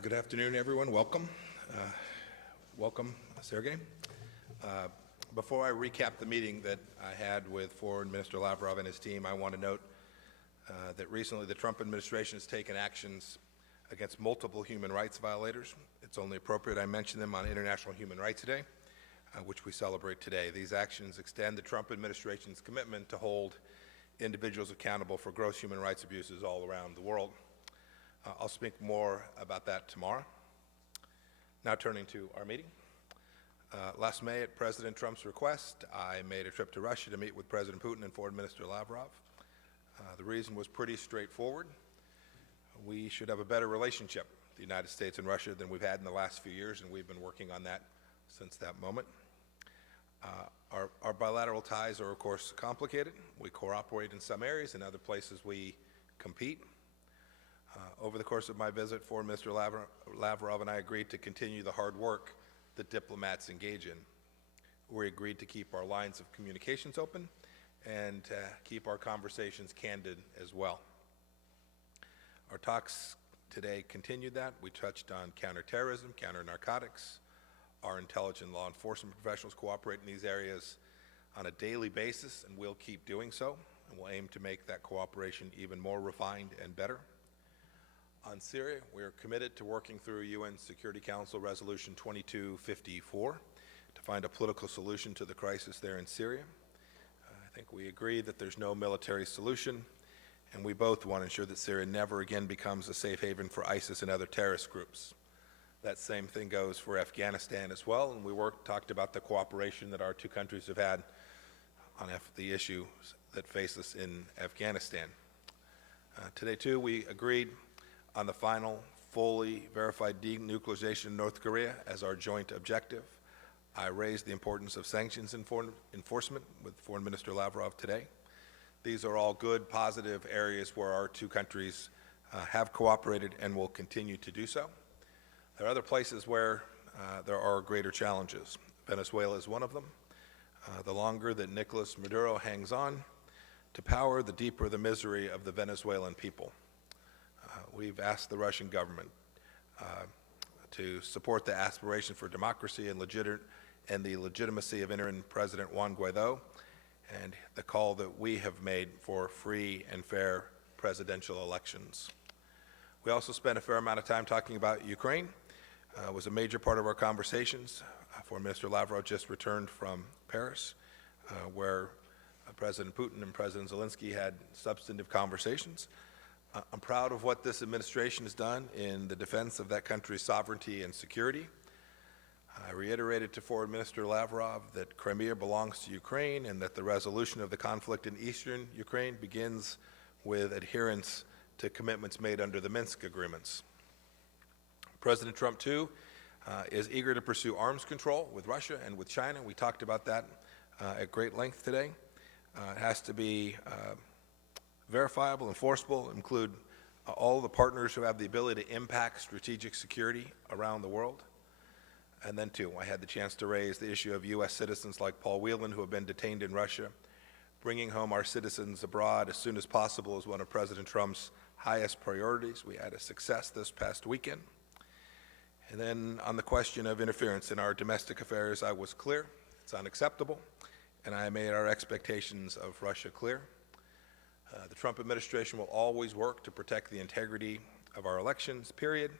Good afternoon, everyone. Welcome. Welcome, Sergey. Before I recap the meeting that I had with Foreign Minister Lavrov and his team, I want to note that recently the Trump administration has taken actions against multiple human rights violators. It's only appropriate I mention them on International Human Rights Day, which we celebrate today. These actions extend the Trump administration's commitment to hold individuals accountable for gross human rights abuses all around the world. I'll speak more about that tomorrow. Now turning to our meeting. Last May, at President Trump's request, I made a trip to Russia to meet with President Putin and Foreign Minister Lavrov. The reason was pretty straightforward. We should have a better relationship, the United States and Russia, than we've had in the last few years, and we've been working on that since that moment. Our bilateral ties are, of course, complicated. We cooperate in some areas, in other places we compete. Over the course of my visit, Foreign Minister Lavrov and I agreed to continue the hard work that diplomats engage in. We agreed to keep our lines of communications open and keep our conversations candid as well. Our talks today continued that. We touched on counterterrorism, counter-narcotics. Our intelligence law enforcement professionals cooperate in these areas on a daily basis, and we'll keep doing so, and we'll aim to make that cooperation even more refined and better. On Syria, we are committed to working through UN Security Council Resolution 2254 to find a political solution to the crisis there in Syria. I think we agree that there's no military solution, and we both want to ensure that Syria never again becomes a safe haven for ISIS and other terrorist groups. That same thing goes for Afghanistan as well, and we talked about the cooperation that our two countries have had on the issues that face us in Afghanistan. Today, too, we agreed on the final, fully verified denuclearization of North Korea as our joint objective. I raised the importance of sanctions enforcement with Foreign Minister Lavrov today. These are all good, positive areas where our two countries have cooperated and will continue to do so. There are other places where there are greater challenges. Venezuela is one of them. The longer that Nicolas Maduro hangs on to power, the deeper the misery of the Venezuelan people. We've asked the Russian government to support the aspiration for democracy and the legitimacy of interim President Juan Guaido, and the call that we have made for free and fair presidential elections. We also spent a fair amount of time talking about Ukraine. It was a major part of our conversations. Foreign Minister Lavrov just returned from Paris, where President Putin and President Zelensky had substantive conversations. I'm proud of what this administration has done in the defense of that country's sovereignty and security. I reiterated to Foreign Minister Lavrov that Crimea belongs to Ukraine and that the resolution of the conflict in eastern Ukraine begins with adherence to commitments made under the Minsk agreements. President Trump, too, is eager to pursue arms control with Russia and with China. We talked about that at great length today. It has to be verifiable, enforceable, include all the partners who have the ability to impact strategic security around the world. And then, too, I had the chance to raise the issue of U.S. citizens like Paul Whelan, who have been detained in Russia. Bringing home our citizens abroad as soon as possible is one of President Trump's highest priorities. We had a success this past weekend. And then on the question of interference in our domestic affairs, I was clear. It's unacceptable, and I made our expectations of Russia clear. The Trump administration will always work to protect the integrity of our elections, period.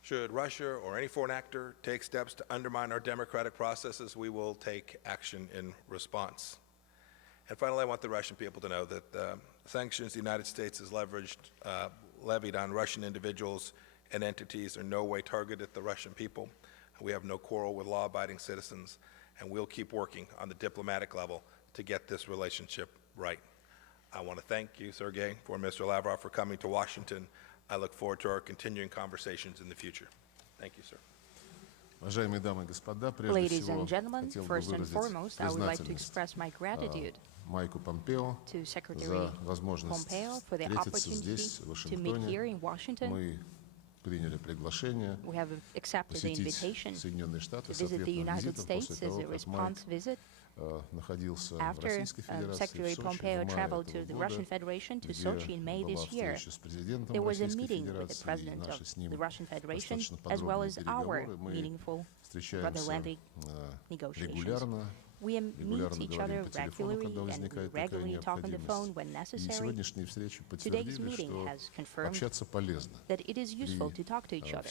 Should Russia or any foreign actor take steps to undermine our democratic processes, we will take action in response. And finally, I want the Russian people to know that the sanctions the United States has levied on Russian individuals and entities are in no way targeted at the Russian people. We have no quarrel with law-abiding citizens, and we'll keep working on the diplomatic level to get this relationship right. I want to thank you, Sergey, Foreign Minister Lavrov, for coming to Washington. I look forward to our continuing conversations in the future. Thank you, sir. Ladies and gentlemen, first and foremost, I would like to express my gratitude to Secretary Pompeo for the opportunity to meet here in Washington. We have accepted the invitation to visit the United States as a response visit After Secretary Pompeo traveled to the Russian Federation to Sochi in May this year, there was a meeting with the President of the Russian Federation, as well as our meaningful, rather lengthy negotiations. We meet each other regularly, and we regularly talk on the phone when necessary. Today's meeting has confirmed that it is useful to talk to each other.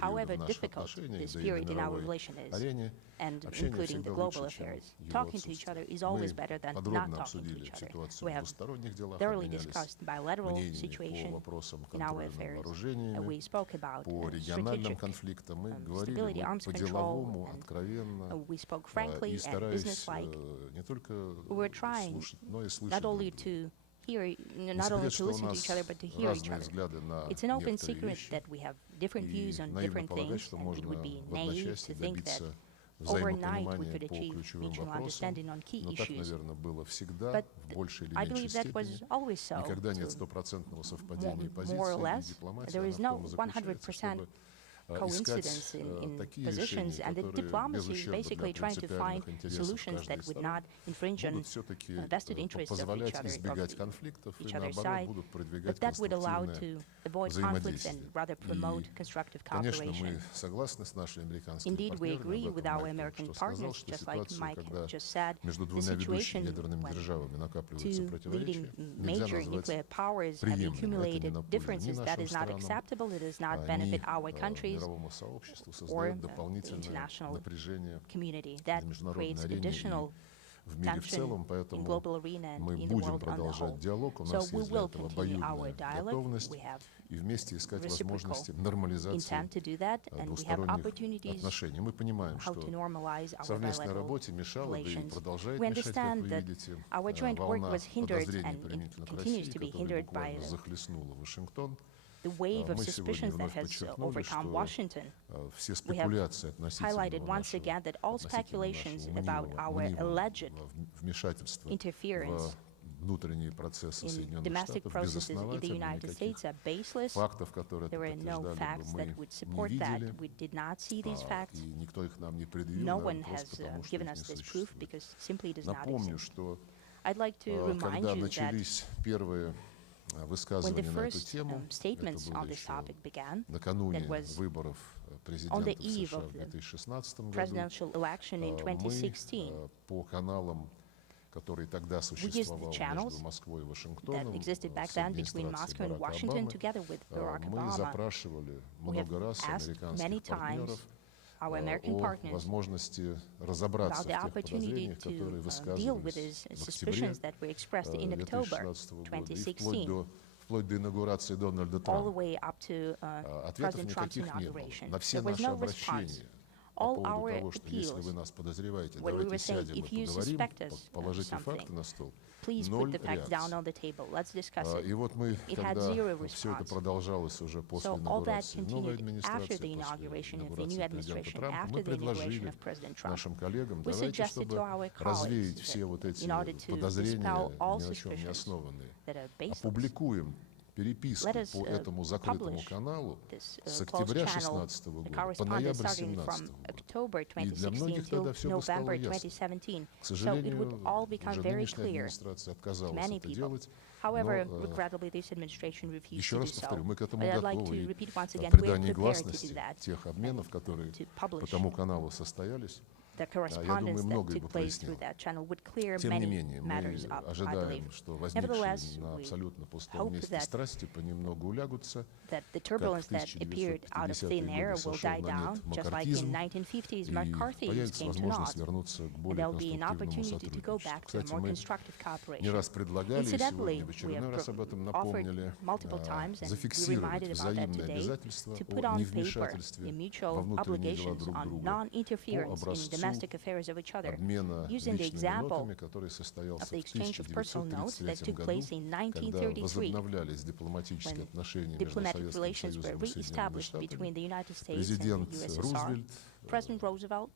However difficult this period in our relation is, and including the global affairs, talking to each other is always better than not talking to each other. We have thoroughly discussed bilateral situation in our affairs. We spoke about strategic stability, arms control, and we spoke frankly and businesslike. We were trying not only to listen to each other, but to hear each other. It's an open secret that we have different views on different things, and it would be naive to think that overnight we could achieve mutual understanding on key issues. But I believe that was always so. More or less, there is no 100% coincidence in positions, and the diplomacy is basically trying to find solutions that would not infringe on vested interests of each other's side, but that would allow to avoid conflicts and rather promote constructive cooperation. Indeed, we agree with our American partners, just like Mike just said. The situation when two leading major nuclear powers have accumulated differences, that is not acceptable. It does not benefit our countries or the international community. That creates additional tension in global arena and in the world on the whole. So we will continue our dialogue. We have reciprocal intent to do that, and we have opportunities how to normalize our bilateral relations. We understand that our joint work was hindered and it continues to be hindered by the wave of suspicions that has overcome Washington. We have highlighted once again that all speculations about our alleged interference in domestic processes in the United States are baseless. There are no facts that would support that. We did not see these facts. No one has given us this proof because simply it does not exist. I'd like to remind you that when the first statements on this topic began, that was on the eve of the presidential election in 2016, we used the channels that existed back then between Moscow and Washington together with Barack Obama. We have asked many times our American partners about the opportunity to deal with these suspicions that were expressed in October 2016, all the way up to President Trump's inauguration. There was no response. All our appeals, when we were saying, if you suspect us of something, please put the facts down on the table. Let's discuss it. It had zero response. So all that continued after the inauguration of the new administration, after the inauguration of President Trump. We suggested to our colleagues that in order to dispel all suspicions that are baseless, let us publish this closed channel, the correspondence starting from October 2016 till November 2017. So it would all become very clear to many people. However, regrettably, this administration refused to do so. But I'd like to repeat once again, we are prepared to do that, to publish the correspondence that took place through that channel would clear many matters up, I believe. Nevertheless, we hope that the turbulence that appeared out of thin air will die down, just like in 1950s McCarthyism came to naught, and there will be an opportunity to go back to a more constructive cooperation. Incidentally, we have offered multiple times, and we reminded about that today, to put on paper the mutual obligations on non-interference in domestic affairs of each other, using the example of the exchange of personal notes that took place in 1933, when diplomatic relations were re-established between the United States and the USSR. President Roosevelt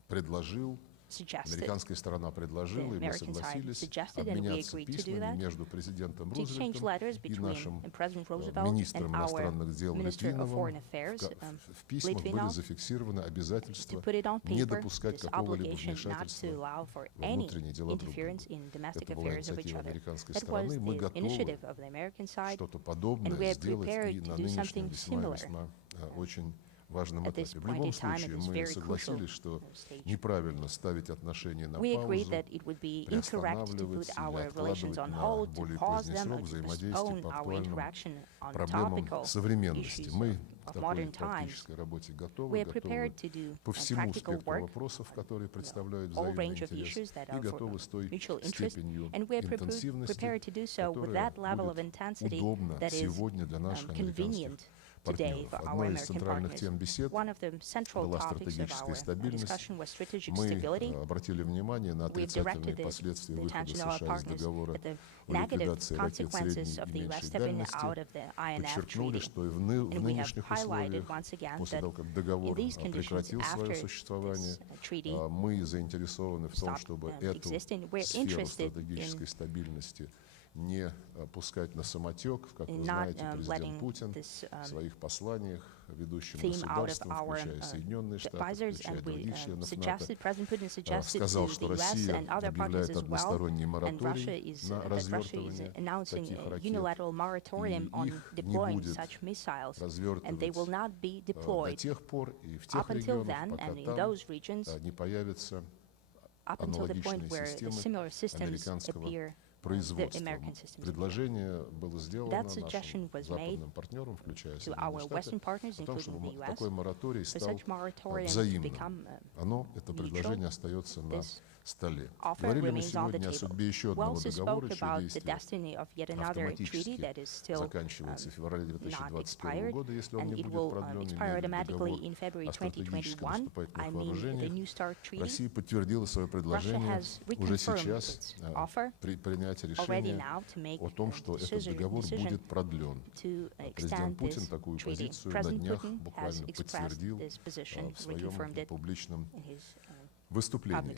Американская сторона предложила, и мы согласились обменяться письмами между президентом Рузвельтом и нашим министром иностранных дел Литвиновым. В письмах были зафиксированы обязательства не допускать какого-либо вмешательства во внутренние дела друг друга. Это была инициатива американской стороны. Мы готовы что-то подобное сделать и на нынешнем весьма очень важном этапе. В любом случае, мы согласились, что неправильно ставить отношения на паузу, приостанавливать или откладывать на более поздний срок взаимодействие по актуальным проблемам современности. Мы к такой практической работе готовы по всему спектру вопросов, которые представляют взаимный интерес, и готовы с той степенью интенсивности, которая будет удобна сегодня для наших американских партнеров. Одной из центральных тем бесед была стратегическая стабильность. Мы обратили внимание на отрицательные последствия выхода США из договора о ликвидации ракет средней и меньшей дальности. Подчеркнули, что и в нынешних условиях, после того, как договор прекратил свое существование, мы заинтересованы в том, чтобы эту сферу стратегической стабильности не пускать на самотек, как вы знаете, президент Путин в своих посланиях ведущим государствам, включая Соединенные Штаты, включая других членов НАТО, сказал, что Россия объявляет односторонний мораторий на развертывание таких ракет, и их не будет развертывать до тех пор и в тех регионах, пока там не появятся аналогичные системы американского производства. Предложение было сделано нашим западным партнерам, включая Соединенные Штаты, о том, чтобы такой мораторий стал взаимным. Это предложение остается на столе. Говорили мы сегодня о судьбе еще одного договора, чье действие автоматически заканчивается в феврале 2021 года, если он не будет продлен, договор о стратегическом наступательных вооружениях. Россия подтвердила свое предложение уже сейчас принять решение о том, что этот договор будет продлен. Президент Путин такую позицию на днях буквально подтвердил в своем публичном выступлении.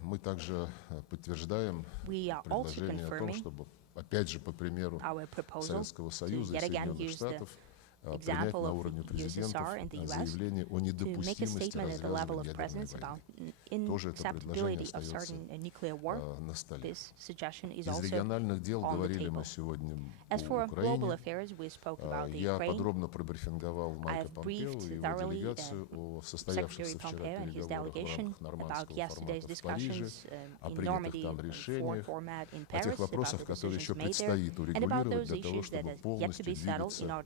Мы также подтверждаем предложение о том, чтобы, опять же, по примеру Советского Союза и Соединенных Штатов, принять на уровне президентов заявление о недопустимости развязывания ядерной войны. Тоже это предложение остается на столе. Из региональных дел говорили мы сегодня о Украине. Я подробно пробрифинговал Майка Помпео и его делегацию о состоявшихся вчера переговорах в рамках нормандского формата в Париже, о принятых там решениях, о тех вопросах, которые еще предстоит урегулировать для того, чтобы полностью двигаться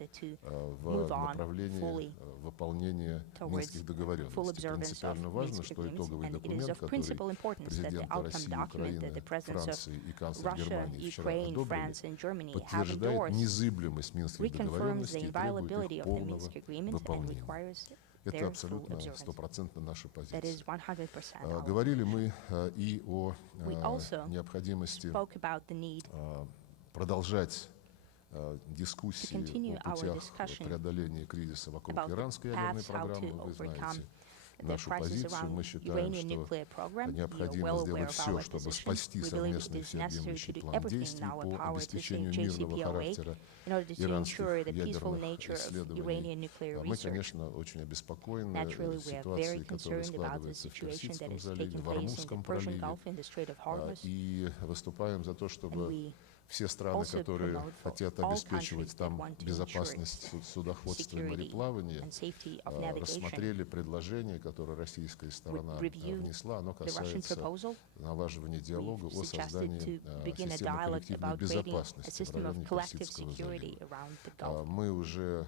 в направлении выполнения Минских договоренностей. Принципиально важно, что итоговый документ, который президенты России, Украины, Франции и канцлер Германии вчера одобрили, подтверждает незыблемость Минских договоренностей и требует их полного выполнения. Это абсолютно стопроцентно наша позиция. Говорили мы и о необходимости продолжать дискуссии о путях преодоления кризиса вокруг иранской ядерной программы. Вы знаете нашу позицию. Мы считаем, что необходимо сделать все, чтобы спасти совместный всеобъемлющий план действий по обеспечению мирного характера иранских ядерных исследований. Мы, конечно, очень обеспокоены ситуацией, которая складывается в Персидском заливе, в Ормузском проливе, и выступаем за то, чтобы все страны, которые хотят обеспечивать там безопасность судоходства и мореплавания, рассмотрели предложение, которое российская сторона внесла. Оно касается налаживания диалога о создании системы коллективной безопасности в районе Персидского залива. Мы уже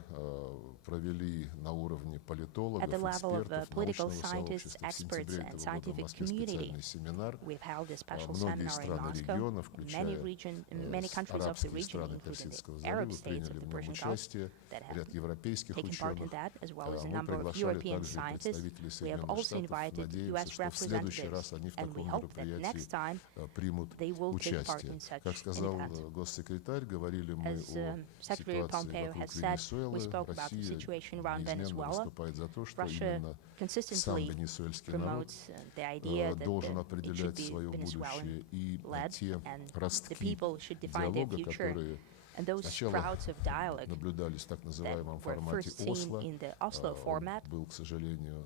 провели на уровне политологов, экспертов, научного сообщества в сентябре этого года в Москве специальный семинар. Многие страны региона, включая many countries of the арабские region, страны including Персидского the залива Arab states приняли of the в нем Persian Gulf участие, that have ряд европейских taken part in ученых. that, as well as a Мы number of приглашали European также и scientists. представителей We have Соединенных also Штатов. invited Надеемся, U.S. что в следующий representatives, раз они в and we таком hope that мероприятии next time примут they will take part участие. in such Как an сказал event. госсекретарь, говорили мы As о Secretary ситуации Pompeo вокруг has said, we Венесуэлы. spoke about the Россия situation around неизменно Venezuela. выступает за то, что Russia именно сам consistently венесуэльский народ promotes the idea that должен it should определять be свое будущее, и Venezuelan-led, те and the ростки people should define their диалога, future. которые And those сначала sprouts of dialogue наблюдались в так that называемом were формате first seen Осло, in the Oslo он format был, к сожалению,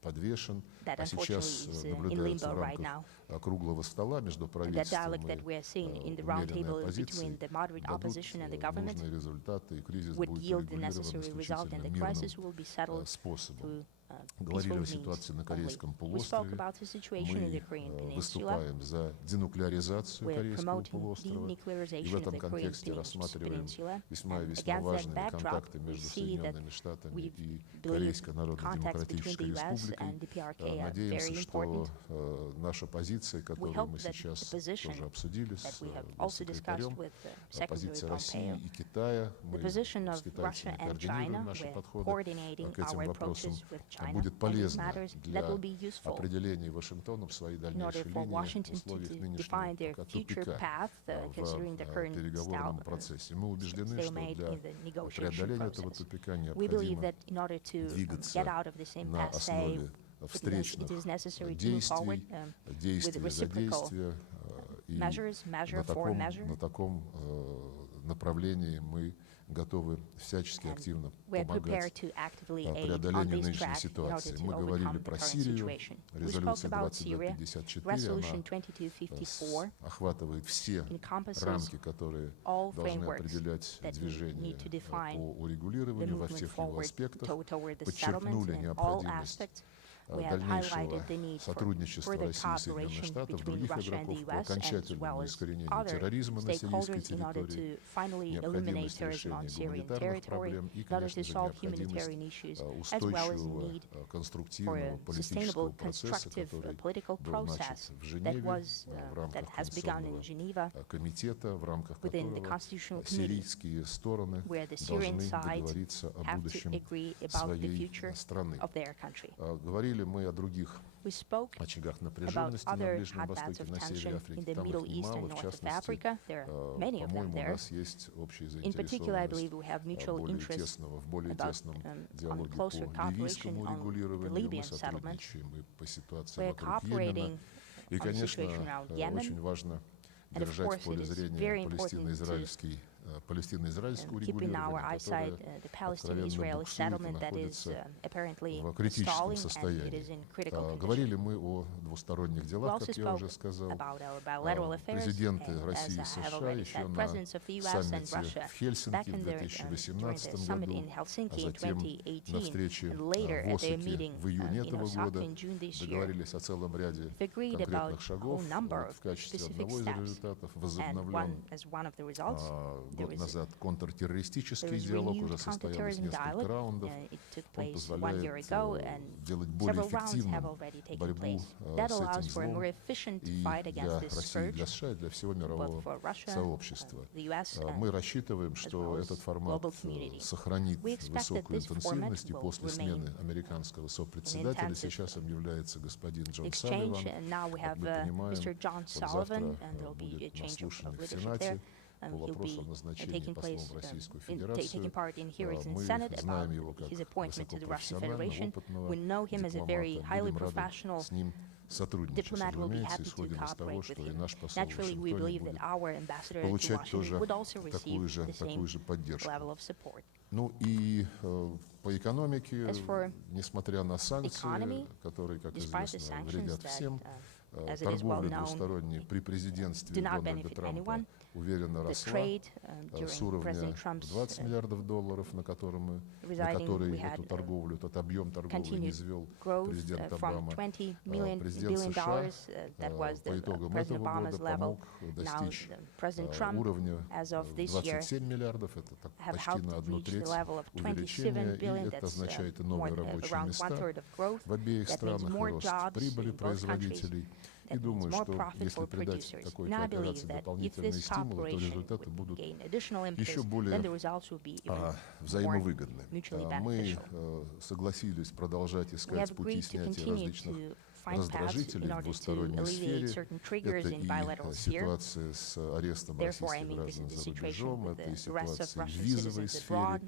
подвешен, that а сейчас unfortunately is in наблюдается limbo в right рамках now. круглого стола между That правительством dialogue that we are seeing in the и round умеренной table оппозицией between the moderate дадут opposition and the government нужные результаты, и кризис would будет yield the урегулирован necessary result, and исключительно the crisis мирным will be settled способом. through Говорили peaceful о means ситуации на only. Корейском We spoke полуострове. about the situation in the Korean Мы Peninsula. выступаем за денуклеаризацию We're Корейского promoting полуострова. И в denuclearization of этом the Korean контексте рассматриваем Peninsula. весьма и And весьма against that важными backdrop, контакты we между see that Соединенными Штатами we и believe Корейской contacts between Народно-Демократической the US Республикой. and DPRK are very Надеемся, что important. наша позиция, We которую hope мы that сейчас the position тоже обсудили that с we have also discussed госсекретарем, with Secretary позиция России Pompeo, и Китая, мы the position с of Russia китайцами and координируем China, наши we're подходы coordinating к этим our вопросам, approaches with China, будет and these полезно matters для that will be useful определения Вашингтоном своей in order дальнейшей for линии в Washington условиях to нынешнего define their пока future тупика path, considering the в current переговорном процессе. Мы убеждены, что stalemate для in the negotiation преодоления этого process. тупика We believe необходимо that in order to двигаться get out of this на impasse, основе встречных it is necessary to move forward действий, with действия за reciprocal действия, и measures, measure for measure. на таком направлении мы готовы всячески активно We're prepared помогать to actively aid on преодолению this нынешней track in order ситуации. to Мы говорили overcome the про current Сирию. situation. We spoke Резолюция about Syria. 2254, Resolution она 2254 охватывает все encompasses рамки, которые all должны frameworks определять that движение need to define по the урегулированию во movement всех его forward аспектах, toward the подчеркнули settlement in all необходимость aspects. We have дальнейшего highlighted the need for сотрудничества further России и Соединенных cooperation Штатов, between других Russia and игроков the по US, as окончательному well as искоренению other терроризма на сирийской stakeholders in order территории, to finally eliminate необходимость terrorism on решения Syrian гуманитарных territory, проблем и, in order to конечно же, solve необходимость humanitarian issues, as well as the устойчивого, need for конструктивного a политического sustainable, процесса, constructive который political был начат process в that Женеве was в рамках that has begun in Конституционного Geneva, комитета, в рамках within the которого Constitutional Committee, сирийские стороны where the Syrian должны side договориться о have to будущем agree about the своей future страны. of their country. Говорили мы о других We spoke очагах about напряженности на other Ближнем hotbeds Востоке, of на севере tension Африки. in the Там Middle их East немало, and в North of частности, Africa. There are many of them по-моему, у there. нас есть общая In particular, I believe заинтересованность we have mutual interests в более about тесном on диалоге closer по cooperation ливийскому on the урегулированию. Мы Libyan settlement. сотрудничаем и по ситуации We're вокруг cooperating Йемена. И, on the конечно, situation around Yemen. очень важно And of держать course, в поле it is зрения very important палестино-израильское keep in our урегулирование, eyesight которое the откровенно Palestinian-Israeli буксует и settlement that is находится apparently в критическом stalling and it состоянии. is in critical condition. Говорили мы о двусторонних We делах, also как я spoke уже сказал. about our bilateral affairs, Президенты and России и as I have США already еще said, на presidents of the US and саммите Russia в Хельсинки back в in their, during 2018 the summit году, in а Helsinki in затем на 2018, встрече and в later at their Осаке meeting в июне in этого Osaka года in June this year, договорились о целом ряде agreed about конкретных a шагов. whole number Вот of в качестве specific одного из steps. результатов And возобновлен as one of the results, год назад there контртеррористический was диалог, renewed уже состоялось counterterrorism несколько dialogue. раундов. It took Он place 1 year позволяет ago, and делать более several rounds have эффективным already taken борьбу place. That с allows этим for a злом more efficient и fight для against this России, для scourge, США, и для всего both мирового for Russia, сообщества. the US, Мы and рассчитываем, что well as этот формат global community. сохранит We expect that высокую this format интенсивность, и will после remain смены американского сопредседателя, intensive сейчас им является господин Джон exchange. Салливан. And now we Как have мы понимаем, Mr. John вот Sullivan, завтра and there will be a будет на change of слушании в leadership there. Сенате по He'll вопросу о be назначении taking послом place, в Российскую taking Федерацию. part in hearings in Мы Senate about знаем его как his appointment to the Russian высокопрофессионального, Federation. опытного We know him as a very дипломата. highly Будем рады professional с ним сотрудничать. diplomat. Will be Разумеется, happy to исходим из того, cooperate with что и him. наш посол в Naturally, we Вашингтоне believe that будет our ambassador to получать Washington тоже would also receive the такую же same поддержку. level of support. Ну и по экономике, As for несмотря на санкции, economy, которые, как despite the известно, sanctions вредят that, всем, as it is well торговля known, двусторонняя при президентстве do not Дональда benefit Трампа anyone. уверенно The росла trade с during уровня President Trump's 20 миллиардов долларов, на который residing, we эту had, торговлю, этот объем торговли continued низвел growth президент from Обама. $20 Президент billion США that was по итогам President этого Obama's года level. помог Now достичь President Trump, уровня as of this year, 27 миллиардов, это have почти helped на одну reach the треть level of увеличения, 27 и billion. это That's означает и more новые than рабочие around места one-third of growth. в обеих That means странах, и more рост jobs прибыли in both countries. производителей. И думаю, что если придать такой кооперации дополнительные стимулы, то результаты будут еще более взаимовыгодны. Мы согласились продолжать искать пути снятия различных раздражителей в двусторонней сфере. Это и ситуация с арестом российских граждан за рубежом, это и ситуация в визовой сфере, как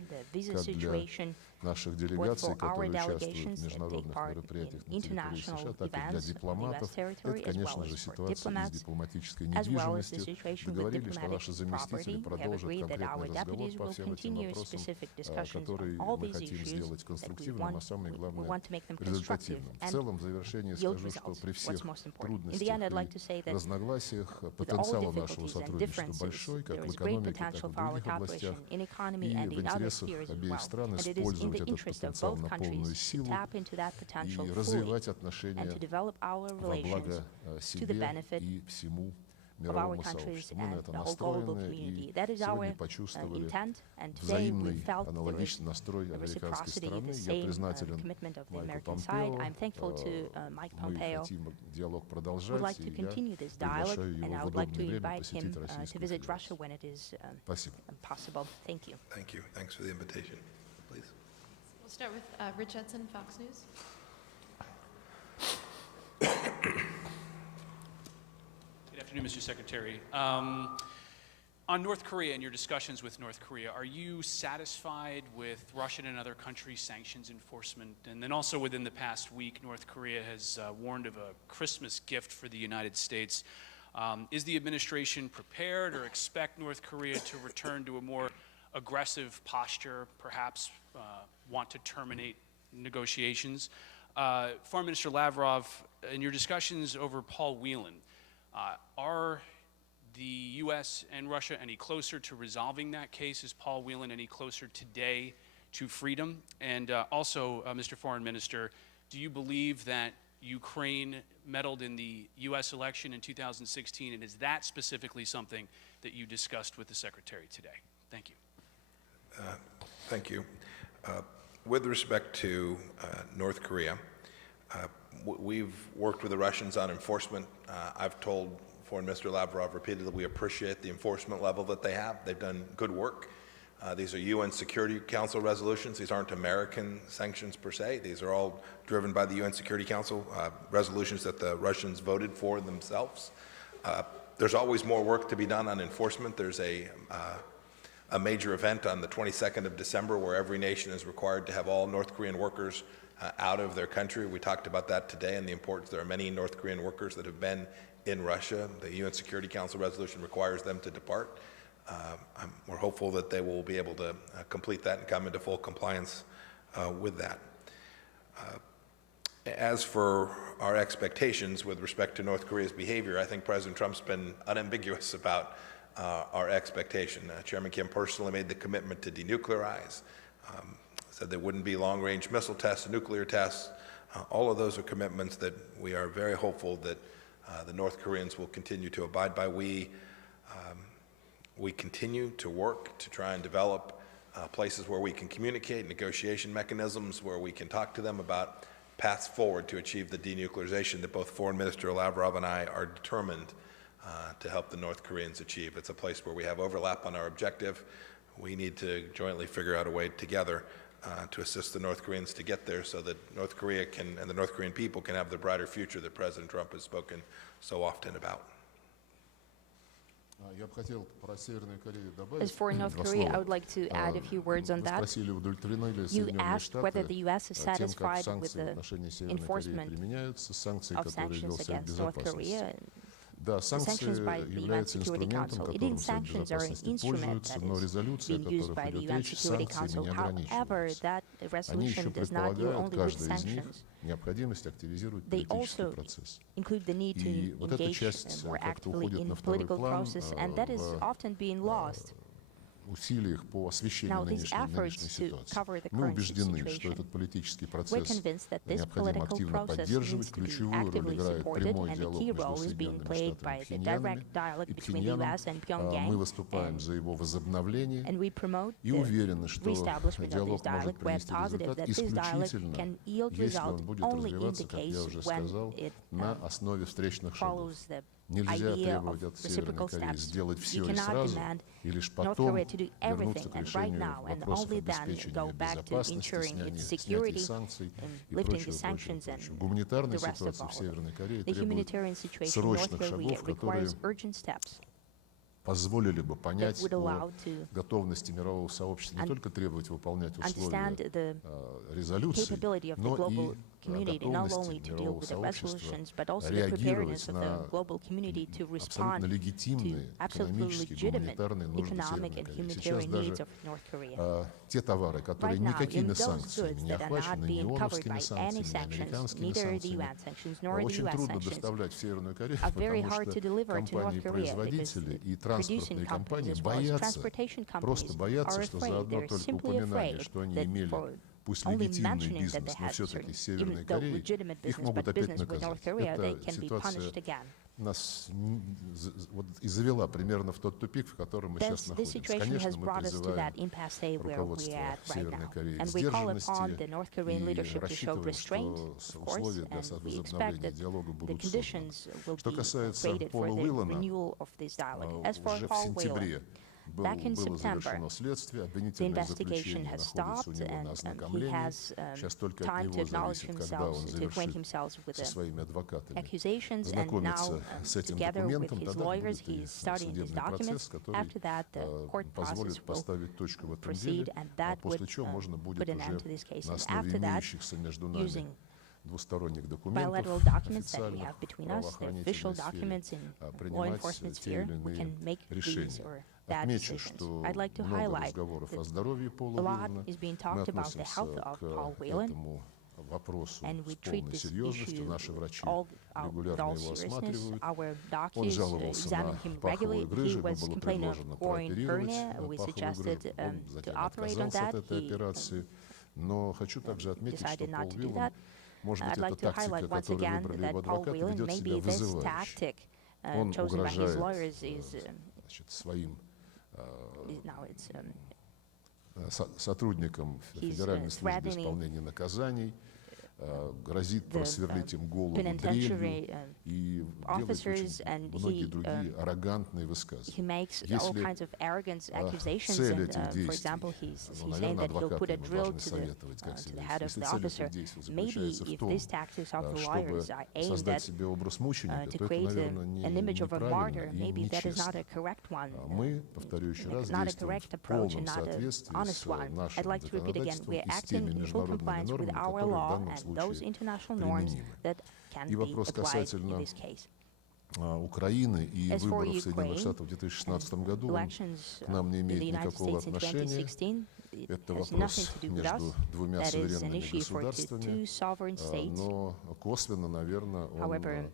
для наших делегаций, которые участвуют в международных мероприятиях на территории США, так и для дипломатов. Это, конечно же, ситуация с дипломатической недвижимостью. Договорились, что наши заместители продолжат конкретный разговор по всем этим вопросам, который мы хотим сделать конструктивным, а самое главное, результативным. В целом, в завершении скажу, что при всех трудностях и разногласиях потенциал нашего сотрудничества большой, как в экономике, так и в других областях, и в интересах обеих стран использовать этот потенциал на полную силу и развивать отношения во благо себе и всему мировому сообществу. Мы на это настроены и сегодня почувствовали взаимный аналогичный настрой американской стороны. Я признателен Майку Помпео. Мы хотим диалог продолжать, и я приглашаю его в удобное время посетить Российскую Федерацию. Спасибо. Thank you. Thank you. Thanks for the invitation. Please. We'll start with Rich Edson, Fox News. Good afternoon, Mr. Secretary. On North Korea and your discussions with North Korea, are you satisfied with Russian and other countries' sanctions enforcement? And then also within the past week, North Korea has warned of a Christmas gift for the United States. Is the administration prepared or expect North Korea to return to a more aggressive posture, perhaps want to terminate negotiations? Foreign Minister Lavrov, in your discussions over Paul Whelan, are the U.S. and Russia any closer to resolving that case? Is Paul Whelan any closer today to freedom? And also, Mr. Foreign Minister, do you believe that Ukraine meddled in the U.S. election in 2016, and is that specifically something that you discussed with the Secretary today? Thank you. Thank you. With respect to North Korea, we've worked with the Russians on enforcement. I've told Foreign Minister Lavrov repeatedly we appreciate the enforcement level that they have. They've done good work. These are UN Security Council resolutions. These aren't American sanctions per se. These are all driven by the UN Security Council, resolutions that the Russians voted for themselves. There's always more work to be done on enforcement. There's a major event on the 22nd of December where every nation is required to have all North Korean workers out of their country. We talked about that today and the importance. There are many North Korean workers that have been in Russia. The UN Security Council resolution requires them to depart. We're hopeful that they will be able to complete that and come into full compliance with that. As for our expectations with respect to North Korea's behavior, I think President Trump's been unambiguous about our expectation. Chairman Kim personally made the commitment to denuclearize, said there wouldn't be long-range missile tests, nuclear tests. All of those are commitments that we are very hopeful that the North Koreans will continue to abide by. We continue to work to try and develop places where we can communicate, negotiation mechanisms where we can talk to them about paths forward to achieve the denuclearization that both Foreign Minister Lavrov and I are determined to help the North Koreans achieve. It's a place where we have overlap on our objective. We need to jointly figure out a way together to assist the North Koreans to get there so that North Korea can, and the North Korean people can have the brighter future that President Trump has spoken so often about. As for North Korea, I would like to add a few words on that. You asked whether the U.S. is satisfied with the enforcement of sanctions against North Korea. The sanctions by the UN Security Council. Indeed, sanctions are an instrument that is being used by the UN Security Council. However, that resolution does not deal only with sanctions. They also include the need to engage more actively in the political process, and that is often being lost. усилиях по освещению нынешней ситуации. Мы убеждены, что этот политический процесс необходимо активно поддерживать. Ключевую роль играет прямой диалог между Соединенными Штатами и Пхеньяном. Мы выступаем за его возобновление и уверены, что диалог может принести результат исключительно, если он будет развиваться, как я уже сказал, на основе встречных шагов. Нельзя требовать от Северной Кореи сделать все и сразу, и лишь потом вернуться к решению вопросов обеспечения безопасности, снятия санкций и прочего. Гуманитарная ситуация в Северной Корее требует срочных шагов, которые позволили бы понять о готовности мирового сообщества не только требовать выполнять условия резолюции, но и готовности мирового сообщества реагировать на абсолютно легитимные экономические, гуманитарные нужды Северной Кореи. Сейчас даже те товары, которые никакими санкциями не охвачены, ни ООНовскими санкциями, ни американскими санкциями, очень трудно доставлять в Северную Корею, потому что компании-производители и транспортные компании просто боятся, что за одно только упоминание, что они имели пусть легитимный бизнес, но все-таки с Северной Кореей, их могут опять наказать. Эта ситуация нас и завела примерно в тот тупик, в котором мы сейчас находимся. Конечно, мы призываем руководство Северной Кореи к сдержанности и рассчитываем, что условия для возобновления диалога будут созданы. Что касается Пола Уиллана, уже в сентябре было завершено следствие, обвинительное заключение находится у него на ознакомлении. Сейчас только от него зависит, когда он завершит со своими адвокатами знакомиться с этим документом, тогда будет и судебный процесс, который позволит поставить точку в этом деле, после чего можно будет уже на основе имеющихся между нами двусторонних документов официальных правоохранительной сфере принимать те или иные решения. Отмечу, что много разговоров о здоровье Пола Уиллана. Мы относимся к этому вопросу с полной серьезностью. Наши врачи регулярно его осматривают. Он жаловался на паховую грыжу, ему было предложено прооперировать паховую грыжу. Он затем отказался от этой операции. Но хочу также отметить, что Пол Уиллан, может быть, эта тактика, которую выбрали его адвокаты, ведет себя вызывающе. Он угрожает своим сотрудникам Федеральной службы исполнения наказаний, грозит просверлить им голову дрелью и делает очень многие другие аррогантные высказывания. Если цель этих действий, наверное, адвокаты ему должны советовать, как себя вести. Если цель этих действий заключается в том, чтобы создать себе образ мученика, то это, наверное, неправильно и нечестно. Мы, повторю еще раз, действуем в полном соответствии с нашим законодательством и с теми международными нормами, которые в данном случае применимы. И вопрос касательно Украины и выборов Соединенных Штатов в 2016 году, он к нам не имеет никакого отношения. Это вопрос между двумя суверенными государствами, но косвенно, наверное, он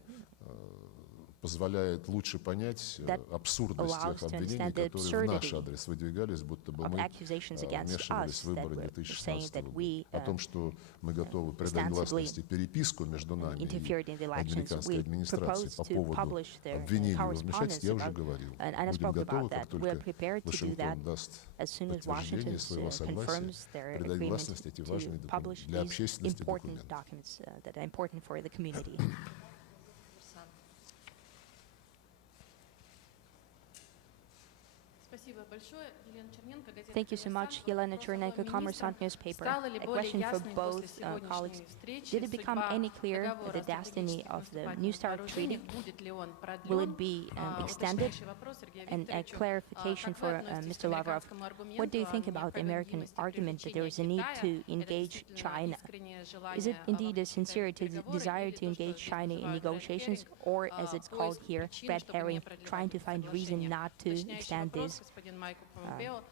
позволяет лучше понять абсурдность тех обвинений, которые в наш адрес выдвигались, будто бы мы вмешивались в выборы 2016 года. О том, что мы готовы придать гласности переписку между нами и американской администрацией по поводу обвинений в вмешательстве, я уже говорил. Будем готовы, как только Вашингтон даст подтверждение своего согласия, придать гласность эти важные документы для общественности документы. Thank you so much, Yelena Chernenko, Kommersant newspaper. A question for both colleagues. Did it become any clearer the destiny of the New START treaty? Will it be extended? And a clarification for Mr. Lavrov. What do you think about the American argument that there is a need to engage China? Is it indeed a sincere desire to engage China in negotiations, or, as it's called here, red herring, trying to find reason not to extend this?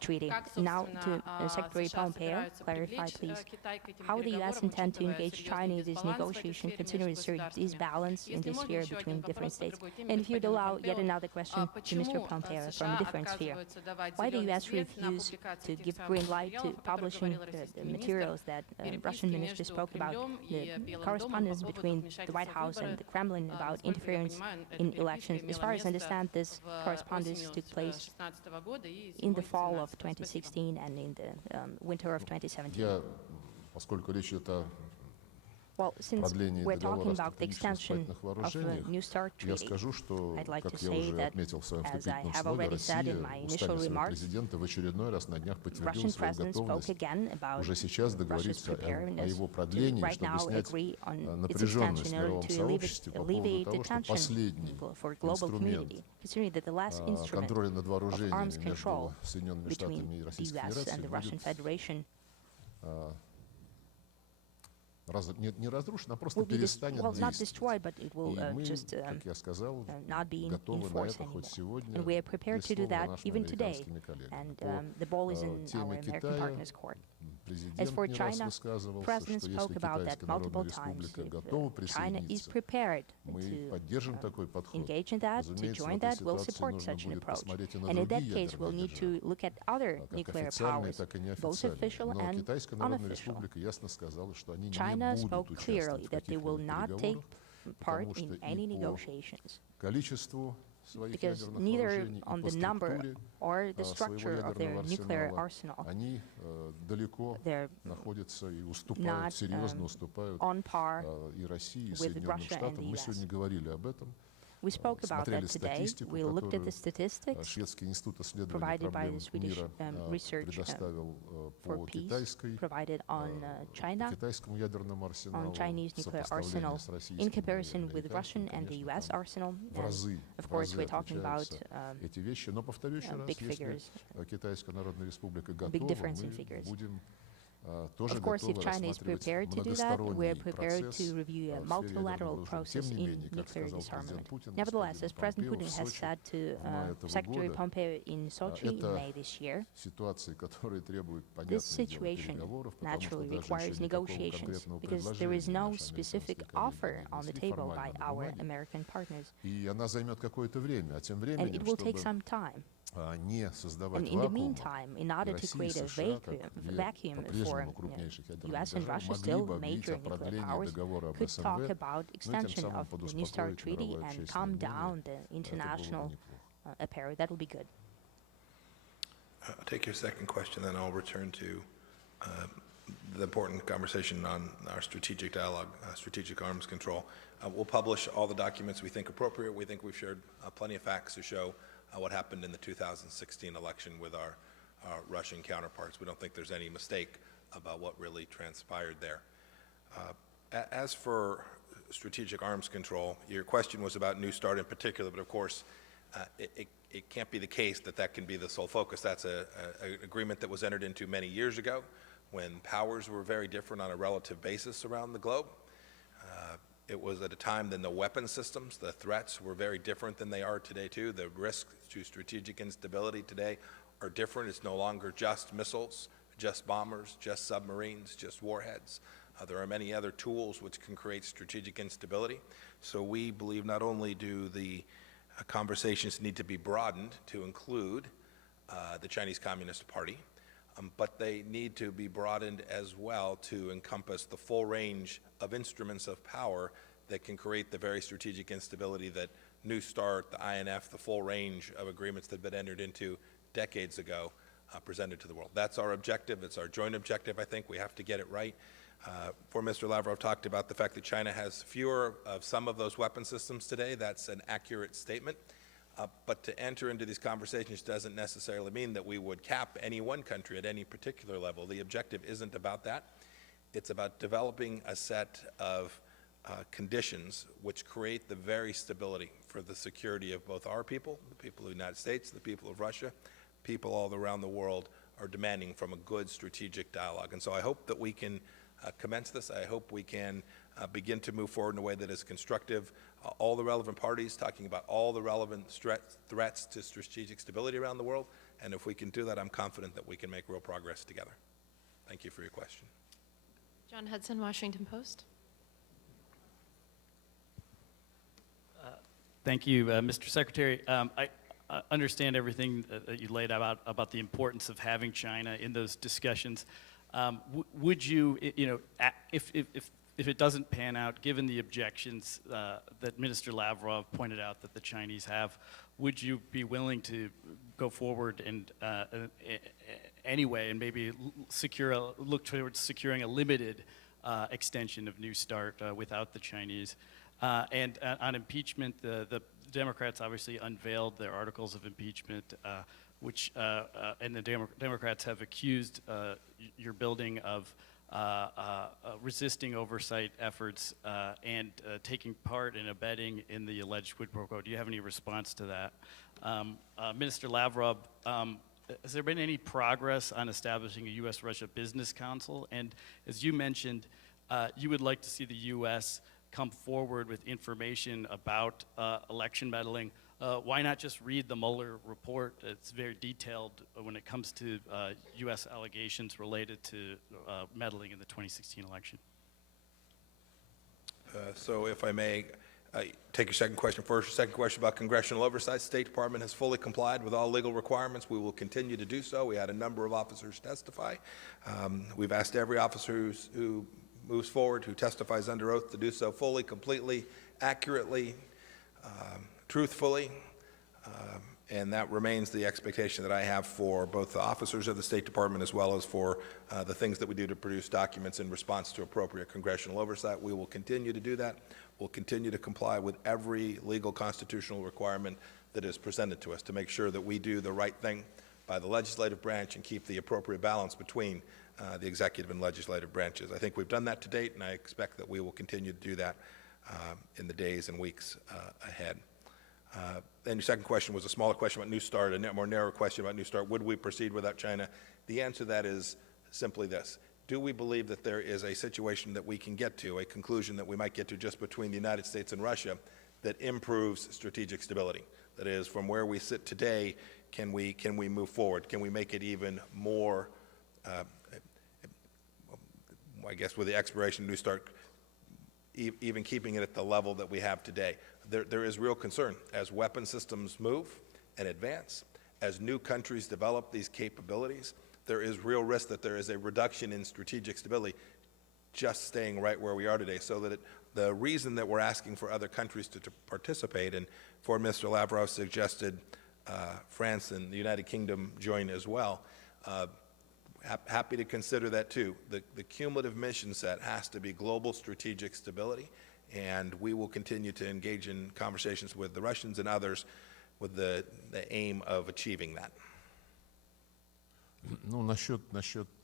treaty. Now, to Secretary Pompeo, clarify, please, how the U.S. intend to engage China in this negotiation, considering this balance in this sphere between different states? And if you'd allow yet another question to Mr. Pompeo from a different sphere, why the U.S. refuse to give green light to publishing the materials that Russian minister spoke about, the correspondence between the White House and the Kremlin about interference in elections? As far as I understand, this correspondence took place in the fall of 2016 and in the winter of 2017. Поскольку речь идет о Well, since продлении we're talking договора о about the стратегических extension военных of the вооружениях, New START я treaty, скажу, что, I'd like как to я say уже that, отметил в своем as I вступительном have слове, already said in my Россия initial устами своего remarks, президента в очередной раз на днях подтвердила Russian свою president spoke готовность again about уже сейчас Russia's договориться о preparedness его to продлении, right чтобы now снять agree on its напряженность в extension in order мировом to сообществе по поводу alleviate the того, что tension последний for global инструмент community, considering that the last instrument контроля над of вооружениями arms между control Соединенными between Штатами и the Российской U.S. Федерацией and the Russian будет Federation не разрушен, а просто will be перестанет well, not действовать. destroyed, but it will И мы, just как я сказал, not be in готовы на force это хоть anymore. сегодня. And we are prepared to do Здесь слово that нашим even today. американскими коллегам. And По the ball is in our теме American Китая partners' court. As президент for не раз China, высказывался, President что spoke если about that Китайская multiple Народная times. Республика If готова China is присоединиться, prepared мы to поддержим такой подход. engage in that, to Разумеется, в join этой that, we'll ситуации support нужно such an будет approach. посмотреть и на And in that другие case, we'll ядерные need to державы, look at other как nuclear официальные, powers, так и both official неофициальные. Но and Китайская Народная unofficial. Республика ясно сказала, что они China не spoke будут clearly участвовать в that they will каких-либо not take переговорах, part потому что in any и по negotiations, количеству своих because ядерных neither вооружений on и по the number структуре or the своего structure of their ядерного nuclear арсенала arsenal они далеко they're находятся и not уступают, серьезно уступают on par и России, и with Соединенным Russia and the Штатам. Мы US. сегодня говорили об этом. We spoke about Смотрели that today. статистику, We looked at the которую statistics Шведский институт исследования provided by проблем the Swedish мира research предоставил for по peace, китайской, provided on China, китайскому ядерному арсеналу, on Chinese nuclear arsenal, с российским in и comparison with американским, Russian and the конечно, US там arsenal. в разы, Of course, в we're разы talking about отличаются эти вещи. Но повторю еще раз, big если figures, Китайская Народная Республика big готова, difference in мы figures. будем тоже Of course, if готовы China is рассматривать prepared to do that, we're многосторонний prepared процесс to review a в сфере multilateral ядерного process оружия. Тем не in менее, как nuclear сказал disarmament. президент Путин Nevertheless, as President Помпео в Putin has Сочи said to в мае этого Secretary года, Pompeo in Sochi in это May this year, ситуации, которые требуют, this понятное дело, situation переговоров, потому что naturally даже requires еще никакого negotiations конкретного because there is предложения no наши specific американские коллеги offer не on the внесли table by формально на our бумаге. American partners. И она займет какое-то время, а тем And временем, it will take чтобы some time. не создавать And in the вакуума, meantime, in order to Россия и create a США, как две vacuum for по-прежнему крупнейших ядерных US and держав, Russia, могли still бы объявить major о nuclear продлении powers, договора об could talk СНВ, about ну и тем extension самым of the New START подуспокоить treaty мировое and общественное calm мнение. down the Это было бы international неплохо. affair. That will be good. I'll take your second question, then I'll return to the important conversation on our strategic dialogue, strategic arms control. We'll publish all the documents we think appropriate. We think we've shared plenty of facts to show what happened in the 2016 election with our Russian counterparts. We don't think there's any mistake about what really transpired there. As for strategic arms control, your question was about New START in particular, but of course, it can't be the case that that can be the sole focus. That's an agreement that was entered into many years ago when powers were very different on a relative basis around the globe. It was at a time when the weapon systems, the threats were very different than they are today too. The risks to strategic instability today are different. It's no longer just missiles, just bombers, just submarines, just warheads. There are many other tools which can create strategic instability. So we believe not only do the conversations need to be broadened to include the Chinese Communist Party, but they need to be broadened as well to encompass the full range of instruments of power that can create the very strategic instability that New START, the INF, the full range of agreements that have been entered into decades ago presented to the world. That's our objective. It's our joint objective, I think. We have to get it right. For Mr. Lavrov talked about the fact that China has fewer of some of those weapon systems today. That's an accurate statement. But to enter into these conversations doesn't necessarily mean that we would cap any one country at any particular level. The objective isn't about that. It's about developing a set of conditions which create the very stability for the security of both our people, the people of the United States, the people of Russia, people all around the world are demanding from a good strategic dialogue. And so I hope that we can commence this. I hope we can begin to move forward in a way that is constructive. All the relevant parties talking about all the relevant threats to strategic stability around the world, And if we can do that, I'm confident that we can make real progress together. Thank you for your question. John Hudson, Washington Post. Thank you, Mr. Secretary. I understand everything that you laid out about the importance of having China in those discussions. Would you, if it doesn't pan out, given the objections that Minister Lavrov pointed out that the Chinese have, would you be willing to go forward and anyway and maybe look towards securing a limited extension of New START without the Chinese? And on impeachment, the Democrats obviously unveiled their articles of impeachment, and the Democrats have accused your building of resisting oversight efforts and taking part in abetting in the alleged quid pro quo. Do you have any response to that? Minister Lavrov, has there been any progress on establishing a U.S.-Russia Business Council? And as you mentioned, you would like to see the U.S. come forward with information about election meddling. Why not just read the Mueller report? It's very detailed when it comes to U.S. allegations related to meddling in the 2016 election. So if I may take your second question first. Your second question about congressional oversight. State Department has fully complied with all legal requirements. We will continue to do so. We had a number of officers testify. We've asked every officer who moves forward, who testifies under oath, to do so fully, completely, accurately, truthfully, and that remains the expectation that I have for both the officers of the State Department as well as for the things that we do to produce documents in response to appropriate congressional oversight. We will continue to do that. We'll continue to comply with every legal constitutional requirement that is presented to us to make sure that we do the right thing by the legislative branch and keep the appropriate balance between the executive and legislative branches. I think we've done that to date, and I expect that we will continue to do that in the days and weeks ahead. Then your second question was a smaller question about New START, a more narrow question about New START. Would we proceed without China? The answer to that is simply this. Do we believe that there is a situation that we can get to, a conclusion that we might get to just between the United States and Russia that improves strategic stability? That is, from where we sit today, can we move forward? Can we make it even more, I guess with the expiration of New START, even keeping it at the level that we have today? There is real concern as weapon systems move and advance, as new countries develop these capabilities. There is real risk that there is a reduction in strategic stability just staying right where we are today. So that the reason that we're asking for other countries to participate, and Foreign Minister Lavrov suggested France and the United Kingdom join as well, happy to consider that too. The cumulative mission set has to be global strategic stability, and we will continue to engage in conversations with the Russians and others with the aim of achieving that. Ну, насчет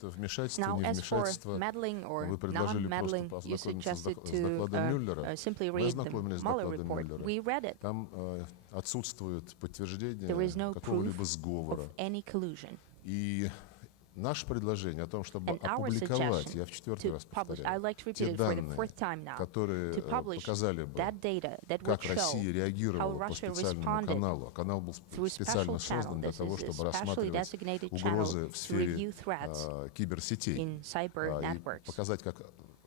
вмешательства, Now, as for невмешательства, meddling or вы предложили просто non-meddling, you познакомиться с suggested докладом to Мюллера. simply Мы read the ознакомились с Mueller докладом report. Мюллера. We read it. Там отсутствует подтверждение There is no какого-либо proof сговора. of any collusion. И наше предложение о том, чтобы And our опубликовать, suggestion я в четвертый to раз publish, I'd повторяю, like to repeat те it for the данные, fourth time now, которые to publish показали бы, that data that would как show Россия how реагировала по Russia специальному responded каналу. А канал был through a специально special создан channel. для This того, is a чтобы specially рассматривать designated угрозы channel в to сфере review threats киберсетей. in cyber И networks. показать, как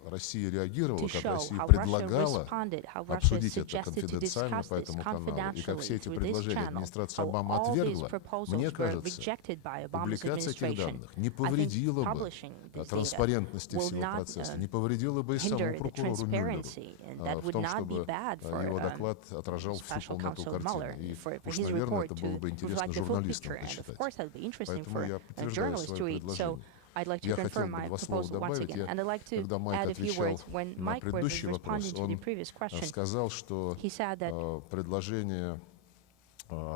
Россия реагировала, To как show Россия how Russia предлагала responded, how Russia обсудить это suggested to конфиденциально discuss по this этому каналу. И как все confidentially эти through this предложения channel, администрация how Обамы all these отвергла, proposals мне were кажется, rejected by Obama's публикация этих administration. данных не I think повредила бы publishing this data транспарентности will всего not процесса, не повредила бы и самому hinder the прокурору Мюллеру transparency, and that в would том, not be чтобы bad for его доклад отражал всю special полноту counsel Mueller, картины. И for уж, his наверное, report это было бы to интересно reflect the full журналистам picture. And of почитать. course, that would be interesting Поэтому for я подтверждаю journalists to свое read. So предложение. I'd like to Я хотел confirm бы my два слова proposal once добавить. again. And I'd like to Когда Майк add a few отвечал words. When на Mike was предыдущий вопрос, responding to the он previous question, сказал, что he said that предложение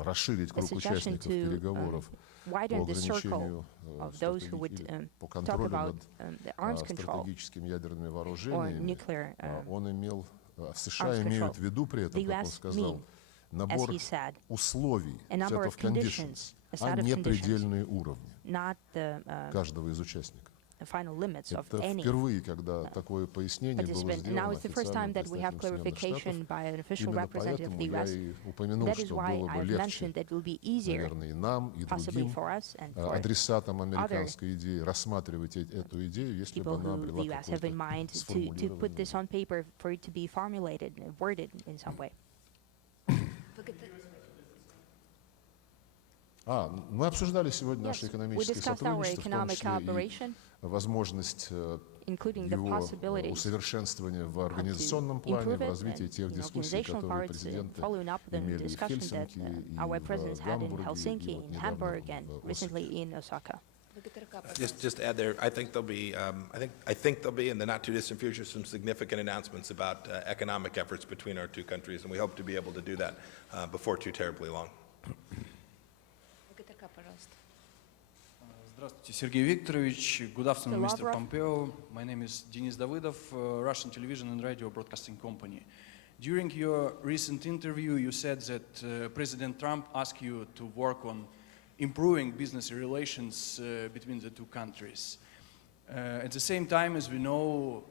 расширить a круг suggestion участников to переговоров по widen the circle ограничению of those who would по talk контролю about над the arms control стратегическими ядерными or вооружениями, nuclear он имел, США arms имеют control. в виду при этом, The как он US сказал, mean, набор as he said, условий, a number set of of conditions, conditions, a а set of не conditions, предельные уровни not the каждого из участников. final limits of Это any впервые, когда такое пояснение было participant. And now сделано it's the first time официальным that we have представителем Соединенных clarification Штатов. by an official Именно representative of поэтому the я US. и упомянул, That is что why было бы I've легче, mentioned that it will be easier, наверное, и нам, и possibly другим for us and for адресатам американской идеи рассматривать эту идею, если бы people она who обрела the US have in mind какое-то to put this сформулирование. on paper, for it to be formulated and worded in some way. Мы обсуждали сегодня Yes, наше we экономическое discussed our сотрудничество, в том economic числе cooperation, и возможность including the его possibilities усовершенствования в to организационном плане, improve в it развитии and тех in дискуссий, organizational которые parts, президенты following up the имели и в discussion that Хельсинки, и our в presidents had in Гамбурге, и Helsinki, вот in недавно Hamburg, and в Осаке. recently in Osaka. Just add there, I think there'll be, I think there'll be in the not too distant future some significant announcements about economic efforts between our two countries, and we hope to be able to do that before too terribly long. Здравствуйте, Сергей Викторович. Good afternoon, Mr. Lavrov. Pompeo. My name is Denis Davydov, Russian Television and Radio Broadcasting Company. During your recent interview, you said that President Trump asked you to work on improving business relations between the two countries. At the same time, as we know,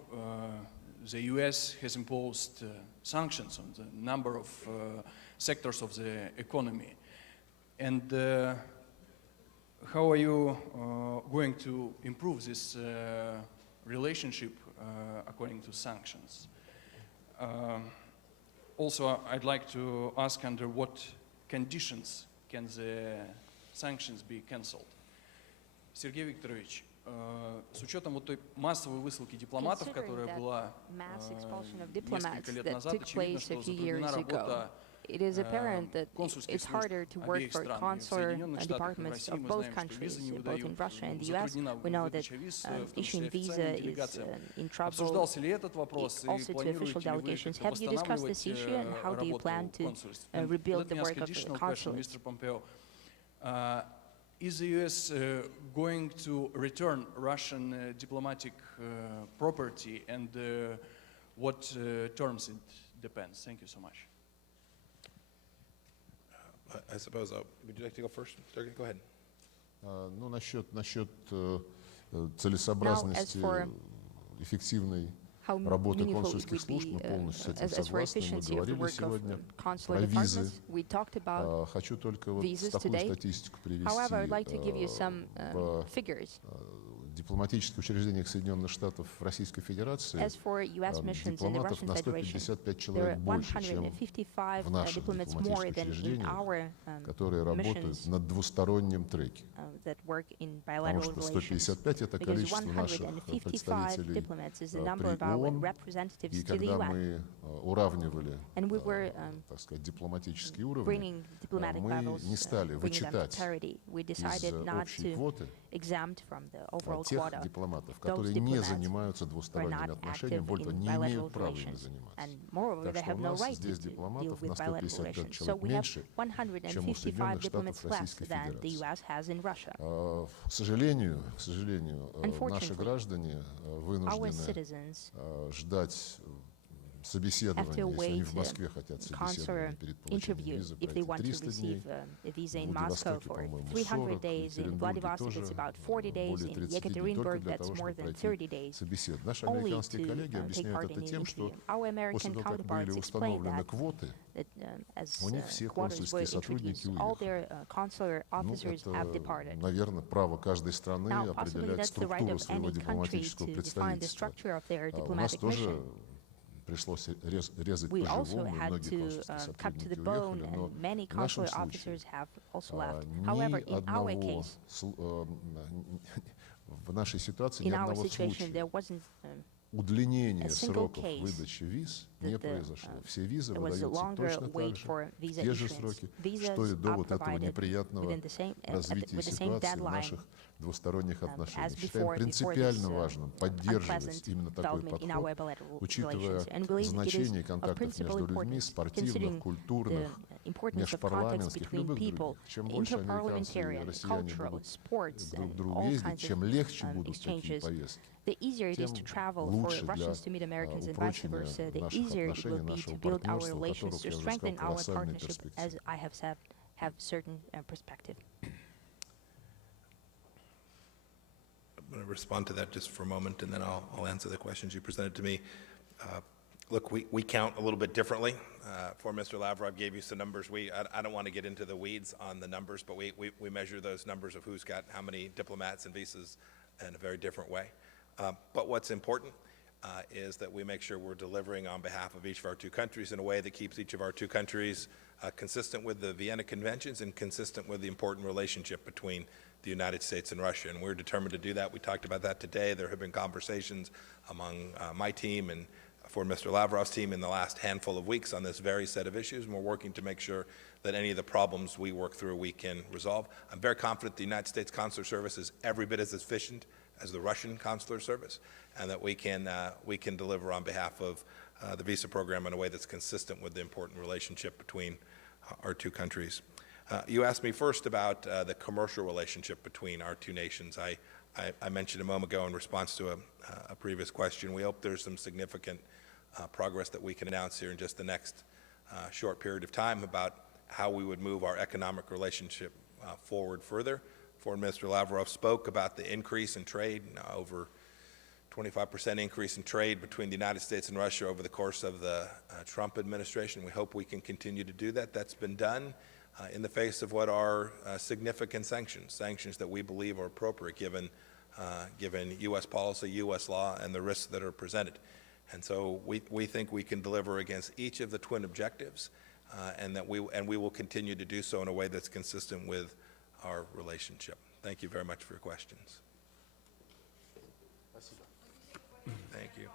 the US has imposed sanctions on the number of sectors of the economy. And how are you going to improve this relationship according to sanctions? Also, I'd like to ask under what conditions can the sanctions be cancelled? Сергей Викторович, с учетом вот той массовой высылки дипломатов, которая была несколько лет назад, очевидно, что затруднена работа It is apparent that it's harder to work for consular departments of both countries, both in Russia and the US. We know that issuing visa is in trouble also to official delegations. Have you discussed this issue, and how do you plan to rebuild the work of the consulates? Is the US going to return Russian diplomatic property, and what terms it depends? Thank you so much. I suppose, would you like to go first? Sergey, go ahead. Ну, насчет целесообразности эффективной работы консульских служб мы полностью с этим согласны. Мы говорили сегодня про визы. Хочу только вот такую статистику привести. В дипломатических учреждениях Соединенных Штатов в Российской Федерации дипломатов на 155 человек больше, чем в наших дипломатических учреждениях, которые работают на двустороннем треке. Потому что 155 — это количество наших представителей при ООН, и когда мы уравнивали, так сказать, дипломатические уровни, мы не стали вычитать из общей квоты тех дипломатов, которые не занимаются двусторонними отношениями, более того, не имеют права ими заниматься. Так что у нас здесь дипломатов на 155 человек меньше, чем у Соединенных Штатов Российской Федерации. К сожалению, наши граждане вынуждены ждать собеседования, если они в Москве хотят собеседования перед получением визы, пройти 300 дней, в Владивостоке, по-моему, 40, в Екатеринбурге тоже более 30 дней, только для того, чтобы пройти собеседование. Наши американские коллеги объясняют это тем, что после того, как были установлены квоты, у них все консульские сотрудники уехали. Ну, это, наверное, право каждой страны определять структуру своего дипломатического представительства. У нас тоже пришлось резать по-живому, и многие консульские сотрудники уехали, но в нашем случае ни одного, в нашей ситуации ни одного случая удлинения сроков выдачи виз не произошло. Все визы выдаются точно так же, в те же сроки, что и до вот этого неприятного развития ситуации в наших двусторонних отношениях. Считаем принципиально важным поддерживать именно такой подход, учитывая значение контактов между людьми, спортивных, культурных, межпарламентских, любых других. Чем больше американцы и россияне будут друг к другу ездить, чем легче будут такие поездки, тем лучше для упрочения наших отношений, нашего партнерства, у которых, я уже сказал, колоссальные перспективы. going to respond to that just for a moment, and then I'll answer the questions you presented to me. Look, we count a little bit differently. For Mr. Lavrov gave you some numbers. I don't want to get into the weeds on the numbers, but we measure those numbers of who's got how many diplomats and visas in a very different way. But what's important is that we make sure we're delivering on behalf of each of our two countries in a way that keeps each of our two countries consistent with the Vienna Conventions and consistent with the important relationship between the United States and Russia, and we're determined to do that. We talked about that today. There have been conversations among my team and for Mr. Lavrov's team in the last handful of weeks on this very set of issues, and we're working to make sure that any of the problems we work through we can resolve. I'm very confident the United States Consular Service is every bit as efficient as the Russian Consular Service, and that we can deliver on behalf of the visa program in a way that's consistent with the important relationship between our two countries. You asked me first about the commercial relationship between our two nations. I mentioned a moment ago in response to a previous question, we hope there's some significant progress that we can announce here in just the next short period of time about how we would move our economic relationship forward further. Foreign Minister Lavrov spoke about the increase in trade, over 25% increase in trade between the United States and Russia over the course of the Trump administration. We hope we can continue to do that. That's been done in the face of what are significant sanctions that we believe are appropriate given U.S. policy, U.S. law, and the risks that are presented. And so we think we can deliver against each of the twin objectives, and we will continue to do so in a way that's consistent with our relationship. Thank you very much for your questions. Thank you.